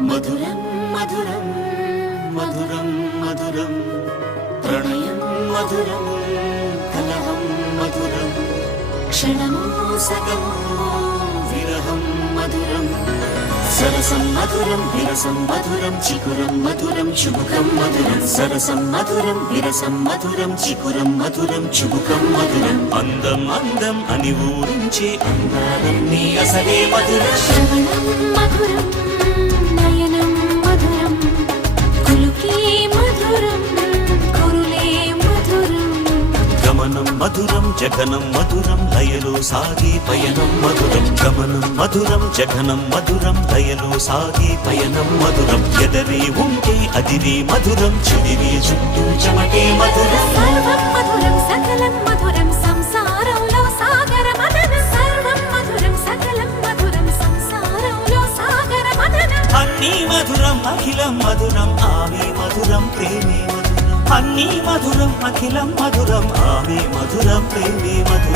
మధురం మధురం మధురం మధురం ప్రణయం మధురం కలహం మధురం క్షణమో సగమో విరహం మధురం సరసం మధురం విరసం మధురం చికురం మధురం చుబుకం మధురం సరసం మధురం విరసం మధురం చికురం మధురం చుబుకం మధురం అందం అందం అని ఊరించే అందాలన్నీ అసలే మధురం శ్రవణం మధురం నయనం మధురం కులుకే మధురం కురులే మధురం గమనం మధురం జగనం మధురం లయలో సాగే పయనం మధురం గమనం మధురం జగనం మధురం లయలో సాగే పయనం మధురం ఎదరే ఉంటే అదిరే మధురం చెదిరే చుట్టూ చెమటే మధురం సర్వం మధురం సకలం మధురం సంసారంలో సాగర మదనం సర్వం మధురం సకలం మధురం సంసారంలో సాగర మదనం అన్నీ మధురం అఖిలం మధురం ఆమె మధురం ప్రేమే మధురం అన్నీ మధురం అఖిలం మధురం ఆమె మధురం ప్రేమే మధురం